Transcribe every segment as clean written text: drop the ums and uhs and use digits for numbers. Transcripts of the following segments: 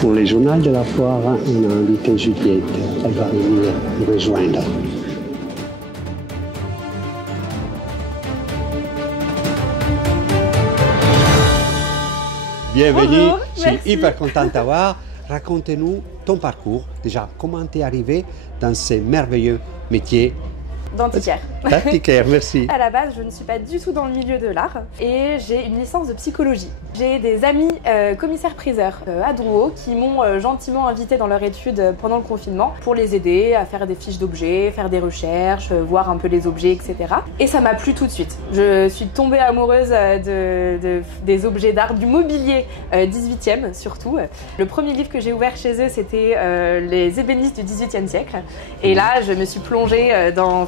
Pour les journaux de la foire, on a invité Juliette. Elle va venir nous rejoindre. Bienvenue, bonjour, je suis merci. hyper content de t'avoir. Raconte-nous ton parcours. Déjà, comment tu es arrivé dans ces merveilleux métiers D'antiquaire. d'antiquaire, merci. À la base, je ne suis pas du tout dans le milieu de l'art et j'ai une licence de psychologie. J'ai des amis commissaires-priseurs à Drouot qui m'ont gentiment invité dans leur étude pendant le confinement pour les aider à faire des fiches d'objets, faire des recherches, voir un peu les objets, etc. Et ça m'a plu tout de suite. Je suis tombée amoureuse des objets d'art, du mobilier 18e surtout. Le premier livre que j'ai ouvert chez eux, c'était les ébénistes du 18e siècle. Et là, je me suis plongée dans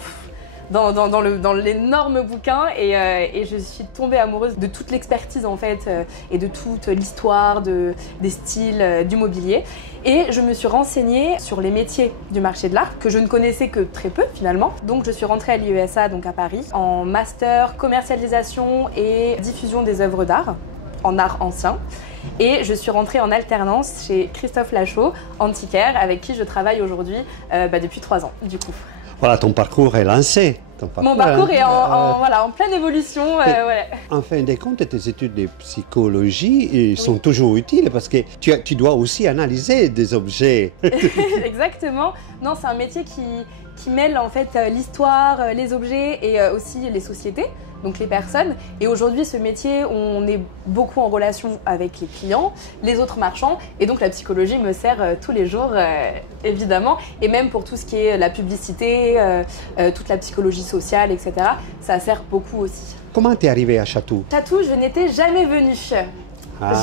l'énorme bouquin et je suis tombée amoureuse de toute l'expertise en fait et de toute l'histoire des styles du mobilier. Et je me suis renseignée sur les métiers du marché de l'art que je ne connaissais que très peu finalement. Donc je suis rentrée à l'IESA, donc à Paris, en master commercialisation et diffusion des œuvres d'art en art ancien. Et je suis rentrée en alternance chez Christophe Lachaud, antiquaire, avec qui je travaille aujourd'hui depuis 3 ans du coup. Voilà, ton parcours est lancé. Mon parcours est en pleine évolution. Ouais. En fin de compte, tes études de psychologie sont toujours utiles parce que tu dois aussi analyser des objets. Exactement. Non, c'est un métier qui mêle en fait l'histoire, les objets et aussi les sociétés, donc les personnes. Et aujourd'hui, ce métier, on est beaucoup en relation avec les clients, les autres marchands. Et donc la psychologie me sert tous les jours, évidemment. Et même pour tout ce qui est la publicité, toute la psychologie sociale, etc. Ça sert beaucoup aussi. Comment t'es arrivé à Chatou? Chatou, je n'étais jamais venue.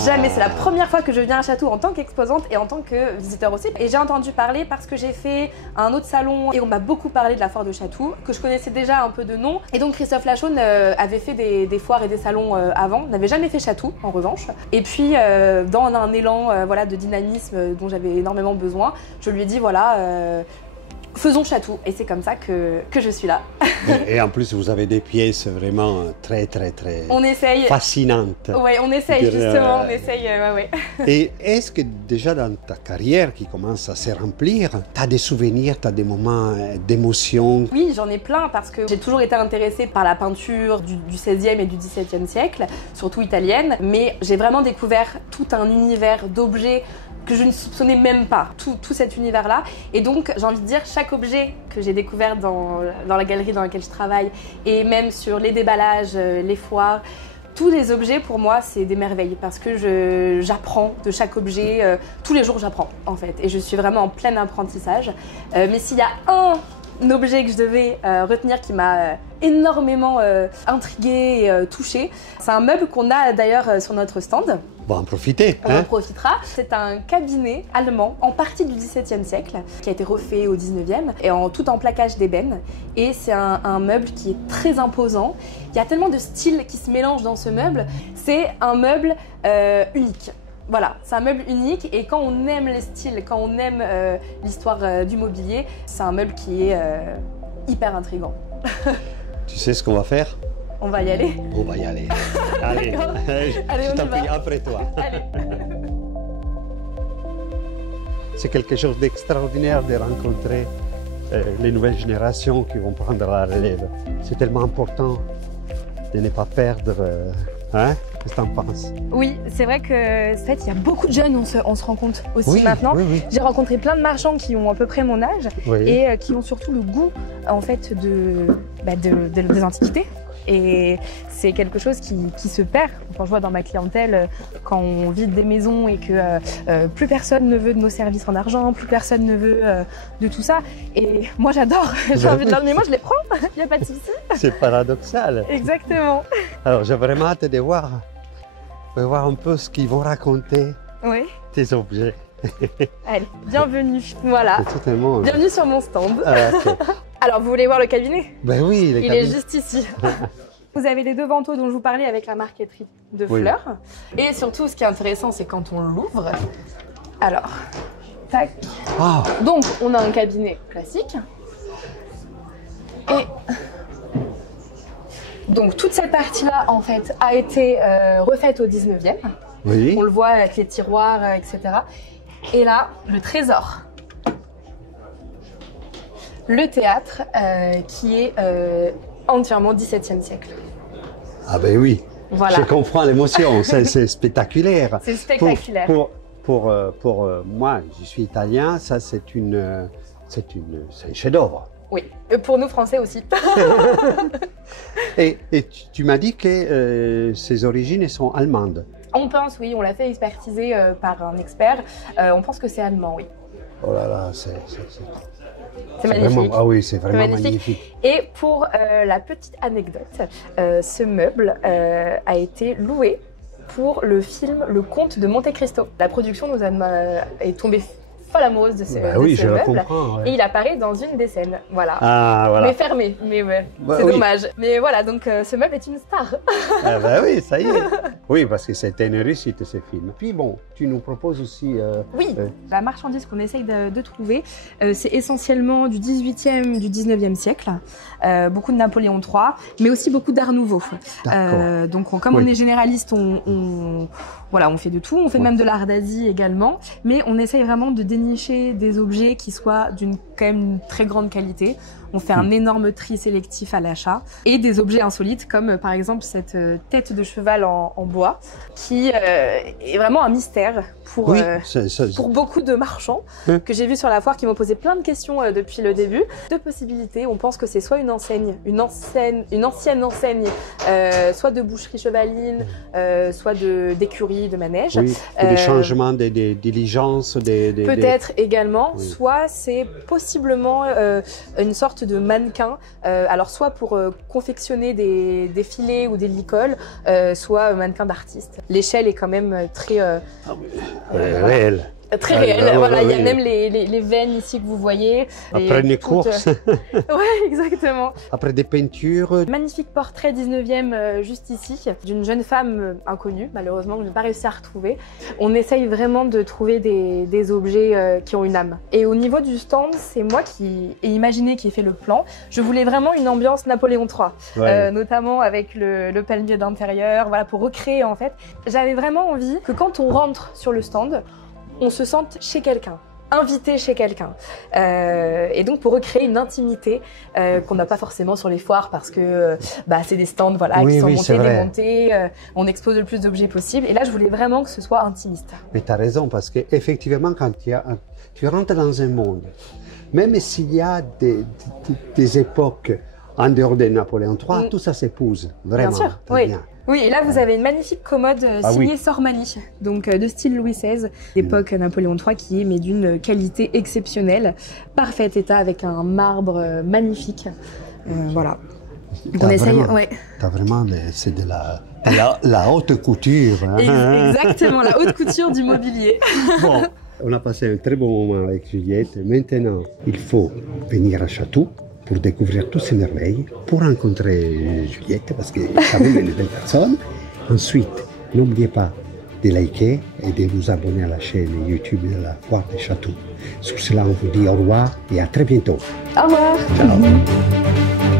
Jamais, c'est la première fois que je viens à Chatou en tant qu'exposante et en tant que visiteur aussi. Et j'ai entendu parler parce que j'ai fait un autre salon et on m'a beaucoup parlé de la foire de Chatou, que je connaissais déjà un peu de nom. Et donc Christophe Lachaud avait fait des foires et des salons avant, n'avait jamais fait Chatou en revanche. Et puis dans un élan de dynamisme dont j'avais énormément besoin, je lui ai dit faisons Chatou. Et c'est comme ça que je suis là. Et en plus, vous avez des pièces vraiment très on essaye. Fascinantes. Oui, on essaye justement, on essaye, ouais. Et est-ce que déjà dans ta carrière qui commence à se remplir, tu as des souvenirs, tu as des moments d'émotion? Oui, j'en ai plein parce que j'ai toujours été intéressée par la peinture du 16e et du 17e siècle, surtout italienne, mais j'ai vraiment découvert tout un univers d'objets que je ne soupçonnais même pas, tout cet univers-là. Et donc, j'ai envie de dire, chaque objet que j'ai découvert dans la galerie dans laquelle je travaille, et même sur les déballages, les foires, tous les objets, pour moi, c'est des merveilles parce que j'apprends de chaque objet. Tous les jours, j'apprends, en fait. Et je suis vraiment en plein apprentissage. Mais s'il y a un objet que je devais retenir qui m'a énormément intriguée et touchée, c'est un meuble qu'on a d'ailleurs sur notre stand. On va en profiter. On en profitera. C'est un cabinet allemand en partie du XVIIe siècle qui a été refait au XIXe et tout en plaquage d'ébène. Et c'est un meuble qui est très imposant. Il y a tellement de styles qui se mélangent dans ce meuble. C'est un meuble unique. Voilà, c'est un meuble unique et quand on aime les styles, quand on aime l'histoire du mobilier, c'est un meuble qui est hyper intriguant. Tu sais ce qu'on va faire? On va y aller? On va y aller. Allez, Allez, je on t'en y va. prie, après toi. Allez. C'est quelque chose d'extraordinaire de rencontrer les nouvelles générations qui vont prendre la relève. C'est tellement important de ne pas perdre. Qu'est-ce que tu en penses? Oui, c'est vrai que en fait, il y a beaucoup de jeunes, on se rend compment aussi maintenant. Oui. J'ai rencontré plein de marchands qui ont à peu près mon âge et qui ont surtout le goût en fait des antiquités. Et c'est quelque chose qui se perd. Quand je vois dans ma clientèle, quand on vide des maisons et que plus personne ne veut de nos services en argent, plus personne ne veut de tout ça. Et moi j'adore, j'ai envie de leur dire, moi je les prends, il n'y a pas de souci. C'est paradoxal. Exactement. Alors j'ai vraiment hâte de voir un peu ce qu'ils vont raconter, tes objets. Allez, bienvenue, voilà. Totalement. Bienvenue sur mon stand. Okay. Alors, vous voulez voir le cabinet? Ben oui, il est juste ici. Vous avez les 2 vantaux dont je vous parlais avec la marqueterie de fleurs. Et surtout, ce qui est intéressant, c'est quand on l'ouvre. Alors, tac. Oh. Donc, on a un cabinet classique. Et donc, toute cette partie-là, en fait, a été refaite au 19e. Oui. On le voit avec les tiroirs, etc. Et là, le trésor. Le théâtre qui est entièrement 17e siècle. Ah ben oui, Voilà. je comprends l'émotion, c'est spectaculaire. C'est spectaculaire. Pour moi, je suis italien, ça c'est un chef-d'œuvre. Oui, pour nous Français aussi. Et tu m'as dit que ses origines sont allemandes. On pense, oui, on l'a fait expertiser par un expert. On pense que c'est allemand, oui. Oh là là, c'est magnifique. Vraiment, ah oui, c'est vraiment magnifique. Et pour la petite anecdote, ce meuble a été loué pour le film Le Comte de Monte Cristo. La production est tombée folle amoureuse de ce meuble. Comprends, ouais. Et il apparaît dans une des scènes, voilà. Ah, voilà. Mais fermé, mais ouais, Bah, c'est oui. dommage. Mais voilà, donc ce meuble est une star. Ah bah oui, ça y est. Oui, parce que c'était une réussite ce film. Puis bon, tu nous proposes aussi... Oui, la marchandise qu'on essaye de trouver, c'est essentiellement du 18e, du 19e siècle. Beaucoup de Napoléon III, mais aussi beaucoup d'Art Nouveau. Donc comme on est généraliste, on fait de tout. On fait même de l'art d'Asie également. Mais on essaye vraiment de dénicher des objets qui soient quand même une très grande qualité. On fait un énorme tri sélectif à l'achat et des objets insolites comme par exemple cette tête de cheval en bois qui est vraiment un mystère pour beaucoup de marchands que j'ai vu sur la foire qui m'ont posé plein de questions depuis le début. Deux possibilités, on pense que c'est soit une ancienne enseigne, soit de boucherie chevaline, soit d'écurie, de manège. Oui, ou des changements, des diligences, peut-être également, soit c'est possiblement une sorte de mannequin, alors soit pour confectionner des filets ou des licoles, soit mannequin d'artiste. L'échelle est quand même très réelle. Très réel. Voilà, il y a même les veines ici que vous voyez. Après une course. Ouais, exactement. Après des peintures. Magnifique portrait 19e juste ici, d'une jeune femme inconnue, malheureusement, que je n'ai pas réussi à retrouver. On essaye vraiment de trouver des objets qui ont une âme. Et au niveau du stand, c'est moi qui ai imaginé, qui ai fait le plan. Je voulais vraiment une ambiance Napoléon III, notamment avec le palmier d'intérieur, voilà, pour recréer en fait. J'avais vraiment envie que quand on rentre sur le stand, on se sente chez quelqu'un, invité chez quelqu'un. Et donc pour recréer une intimité qu'on n'a pas forcément sur les foires parce que c'est des stands qui sont montés, démontés, on expose le plus d'objets possible. Et là, je voulais vraiment que ce soit intimiste. Mais tu as raison, parce qu'effectivement, quand tu rentres dans un monde, même s'il y a des époques en dehors de Napoléon III, tout ça s'épouse, vraiment. Bien sûr, oui. Bien. Oui, et là vous avez une magnifique commode signée Sormani, donc de style Louis XVI, d'époque Napoléon III, qui est mais d'une qualité exceptionnelle, parfait état avec un marbre magnifique. Voilà. Donc on essaye. T'as vraiment, c'est de la haute couture. Hein. Exactement, la haute couture du mobilier. Bon, on a passé un très bon moment avec Juliette. Maintenant, il faut venir à Chatou pour découvrir toutes ces merveilles, pour rencontrer Juliette, parce qu'elle est quand même une belle personne. Ensuite, n'oubliez pas de liker et de vous abonner à la chaîne YouTube de la Foire des Châteaux. Sur cela, on vous dit au revoir et à très bientôt. Au revoir. Ciao.